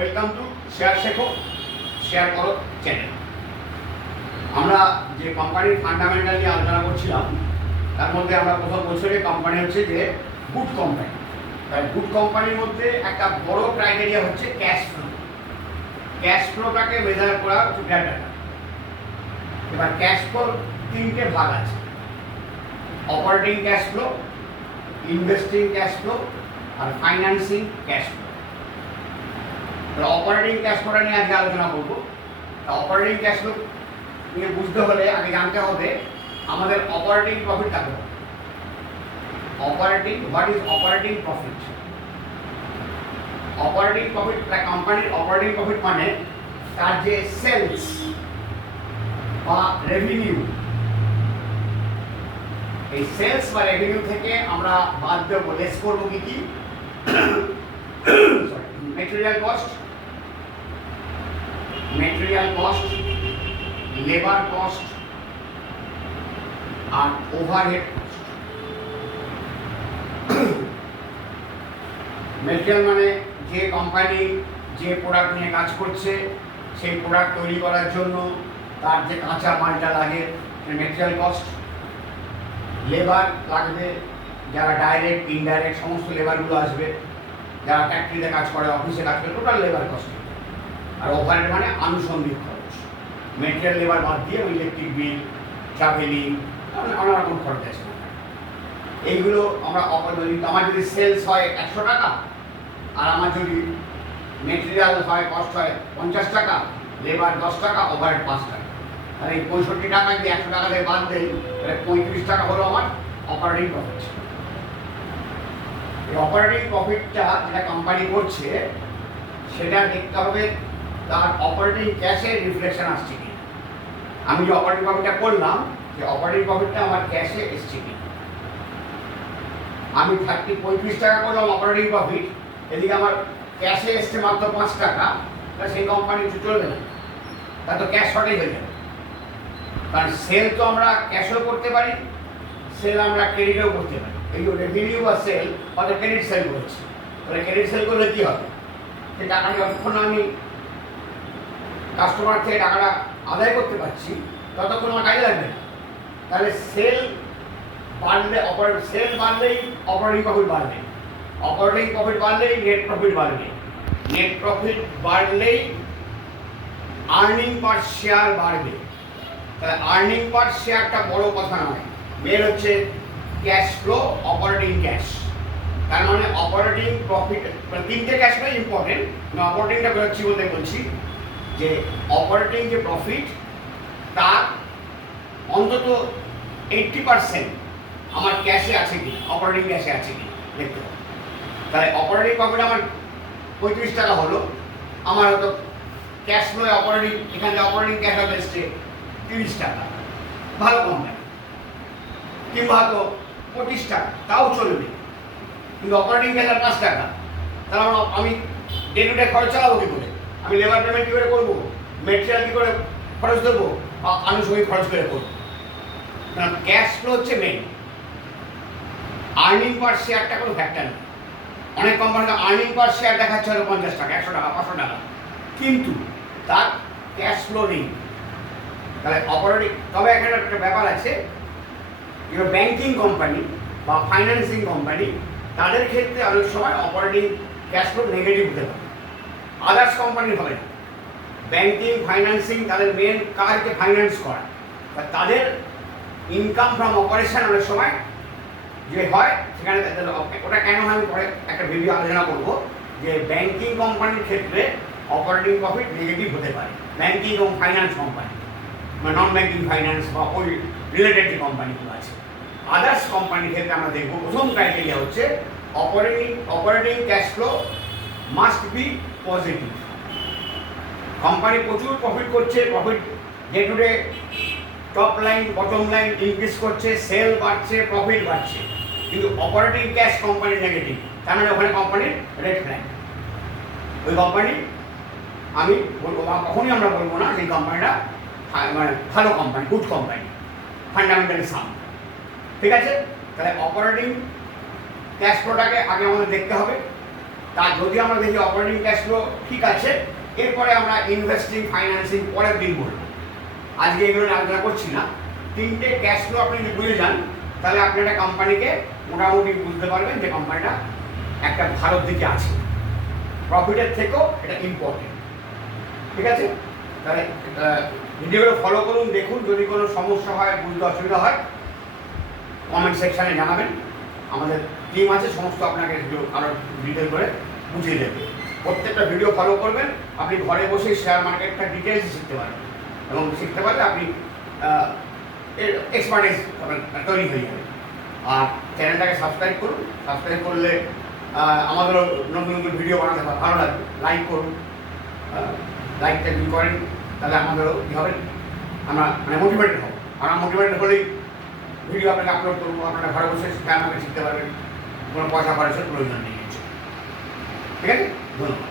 Welcome to share শেখো share করো channel. আমরা যে কোম্পানির ফান্ডামেন্টাল নিয়ে আলোচনা করছিলাম তার মধ্যে আমরা প্রথম বছরে কোম্পানি হচ্ছে যে গুড কোম্পানি। তাই গুড কোম্পানির মধ্যে একটা বড় ক্রাইটেরিয়া হচ্ছে ক্যাশ ফ্লো। ক্যাশ ফ্লোটাকে মেজার করা হচ্ছে ডেটা। এবার ক্যাশ ফ্লোর তিনটে ভাগ আছে: operating cash flow, investing cash flow আর financing cash flow. Operating cash ফ্লোটা নিয়ে আজকে আলোচনা করবো। অপারেটিং ক্যাশ ফ্লো নিয়ে বুঝতে হলে আগে জানতে হবে আমাদের অপারেটিং প্রফিট কাকে বলে। Operating, what is operating profit? Operating profit, কোম্পানির অপারেটিং প্রফিট মানে তার যে সেলস বা রেভিনিউ, এই সেলস বা রেভিনিউ থেকে আমরা বাদ দেবো, লেস করবো কি মেটেরিয়াল কস্ট, লেবার কস্ট আর ওভারহেড কস্ট। মেটেরিয়াল মানে যে কোম্পানি যে প্রোডাক্ট নিয়ে কাজ করছে সেই প্রোডাক্ট তৈরি করার জন্য তার যে কাঁচা মালটা লাগে মেটেরিয়াল কস্ট। লেবার লাগবে, যারা ডাইরেক্ট ইনডাইরেক্ট সমস্ত লেবারগুলো আসবে, যারা ফ্যাক্টরিতে কাজ করে, অফিসে কাজ করে, টোটাল লেবার কস্ট। আর ওভারহেড মানে আনুষঙ্গিক খরচ, মেটেরিয়াল লেবার বাদ দিয়ে ইলেকট্রিক বিল, ট্রাভেলিং, অনেক রকম খরচ আছে। এইগুলো আমরা আমার যদি সেলস হয় 100 টাকা আর আমার যদি মেটেরিয়াল হয় কস্ট হয় 50 টাকা, লেবার 10 টাকা, ওভারহেড 5 টাকা, তাহলে এই 65 টাকা যদি 100 টাকা দিয়ে বাদ দেয় তাহলে 35 টাকা হলো আমার অপারেটিং প্রফিট। এই অপারেটিং প্রফিটটা যেটা কোম্পানি করছে সেটা দেখতে হবে তার অপারেটিং ক্যাশে রিফ্লেকশন আসছে কি। আমি যে অপারেটিং প্রফিটটা করলাম যে অপারেটিং প্রফিটটা আমার ক্যাশে এসছে কি। আমি 35 টাকা করলাম অপারেটিং প্রফিট, এদিকে আমার ক্যাশে এসছে মাত্র 5 টাকা, তাহলে সেই কোম্পানি চলবে না, তার তো ক্যাশ শর্টেজ হয়ে যাবে। কারণ সেল তো আমরা ক্যাশও করতে পারি, সেল আমরা ক্রেডিটও করতে পারি। এই যে রেভিনিউ বা সেল, হয়তো ক্রেডিট সেল করেছি, তাহলে ক্রেডিট সেল করলে কী হবে, সেই টাকাটা যতক্ষণ আমি কাস্টমার থেকে টাকাটা আদায় করতে পারছি ততক্ষণ আমার কাজে লাগবে না। তাহলে সেল বাড়লে সেল বাড়লেই অপারেটিং প্রফিট বাড়বে, অপারেটিং প্রফিট বাড়লেই নেট প্রফিট বাড়বে, নেট প্রফিট বাড়লেই আর্নিং পার শেয়ার বাড়বে। তাহলে আর্নিং পার শেয়ারটা বড় কথা নয়, মেন হচ্ছে ক্যাশ ফ্লো, অপারেটিং ক্যাশ। তার মানে অপারেটিং প্রফিট, তিনটে ক্যাশ ফ্লো ইম্পর্টেন্ট, আমি অপারেটিংটা বেরোচ্ছি বলতে বলছি যে অপারেটিং যে প্রফিট তার অন্তত 80% আমার ক্যাশে আছে কি, অপারেটিং ক্যাশে আছে কি দেখতে হবে। তাহলে অপারেটিং প্রফিট আমার 35 টাকা হলো, আমার হয়তো ক্যাশ ফ্লো অপারেটিং, এখানে অপারেটিং ক্যাশ হয়তো এসছে 30 টাকা, ভালো কোম্পানি, কিংবা হয়তো 25 টাকা, তাও চলবে। কিন্তু অপারেটিং ক্যাশ আর 5 টাকা, তাহলে আমি ডে টু ডে খরচ চালাবো কী করে, আমি লেবার পেমেন্ট কী করে করবো, মেটেরিয়াল কী করে খরচ দেবো, বা আনুষঙ্গিক খরচ করে করবো। কারণ ক্যাশ ফ্লো হচ্ছে মেন। আর্নিং পার শেয়ারটা কোনো ফ্যাক্টর নেই। অনেক কোম্পানিতে আর্নিং পার শেয়ার দেখাচ্ছে হয়তো 50 টাকা, 100 টাকা, 500 টাকা, কিন্তু তার ক্যাশ ফ্লো নেই। তাহলে অপারেটিং, তবে এখানে একটা ব্যাপার আছে, ব্যাংকিং কোম্পানি বা ফাইন্যান্সিং কোম্পানি, তাদের ক্ষেত্রে অনেক সময় অপারেটিং ক্যাশ ফ্লো নেগেটিভ হতে পারে, আদার্স কোম্পানির হবে না। ব্যাংকিং, ফাইন্যান্সিং তাদের মেন কাজ হচ্ছে ফাইন্যান্স করা, তাদের ইনকাম ফ্রম অপারেশন অনেক সময় যে হয় সেখানে ওটা কেন হয় আমি পরে একটা ভিডিও আলোচনা করবো যে ব্যাংকিং কোম্পানির ক্ষেত্রে অপারেটিং প্রফিট নেগেটিভ হতে পারে। ব্যাংকিং এবং ফাইন্যান্স কোম্পানি, মানে নন ব্যাংকিং ফাইন্যান্স বা ওই রিলেটেড যে কোম্পানিগুলো আছে। আদার্স কোম্পানির ক্ষেত্রে আমরা দেখবো প্রথম ক্রাইটেরিয়া হচ্ছে operating cash flow must be positive. Company প্রচুর প্রফিট করছে, profit day to day top line bottom line increase করছে, সেল বাড়ছে, প্রফিট বাড়ছে, কিন্তু অপারেটিং ক্যাশ কোম্পানির নেগেটিভ, তার মানে ওখানে কোম্পানির রেড ফ্ল্যাগ। ওই কোম্পানি আমি বলবো, কখনই আমরা বলবো না সেই কোম্পানিটা মানে ভালো company, good company, fundamentally sound. ঠিক আছে, তাহলে অপারেটিং ক্যাশ ফ্লোটাকে আগে আমাদের দেখতে হবে। তা যদি আমরা দেখি অপারেটিং ক্যাশ ফ্লো ঠিক আছে, এরপরে আমরা ইনভেস্টিং, ফাইন্যান্সিং পরের দিন বলবো। আজকে এগুলো নিয়ে আলোচনা করছি না। তিনটে ক্যাশ ফ্লো আপনি যদি বুঝে যান, তাহলে আপনি একটা কোম্পানিকে মোটামুটি বুঝতে পারবেন যে কোম্পানিটা একটা ভালোর দিকে আছে। প্রফিটের থেকেও এটা ইম্পর্টেন্ট। ঠিক আছে, তাহলে ভিডিওগুলো ফলো করুন, দেখুন। যদি কোনো সমস্যা হয়, বুঝতে অসুবিধা হয়, কমেন্ট সেকশানে জানাবেন। আমাদের টিম আছে, সমস্ত আপনাকে আরও ডিটেল করে বুঝিয়ে দেবে। প্রত্যেকটা ভিডিও ফলো করবেন, আপনি ঘরে বসে শেয়ার মার্কেটটা ডিটেলস শিখতে পারবেন, এবং শিখতে পারলে আপনি এক্সপার্টাইজ তৈরি হয়ে যাবে। আর চ্যানেলটাকে সাবস্ক্রাইব করুন। সাবস্ক্রাইব করলে আমাদেরও নতুন নতুন ভিডিও বানাতে ভালো লাগবে। লাইক করুন, লাইকটা যদি করেন তাহলে আমাদেরও কী হবে, আমরা মানে মোটিভেটেড হব। আমরা মোটিভেটেড হলেই ভিডিও আপনাকে আপলোড করবো, আপনারা ঘরে বসে শেয়ার মার্কেট শিখতে পারবেন, কোনো পয়সা খরচের প্রয়োজন নেই। ঠিক আছে, ধন্যবাদ।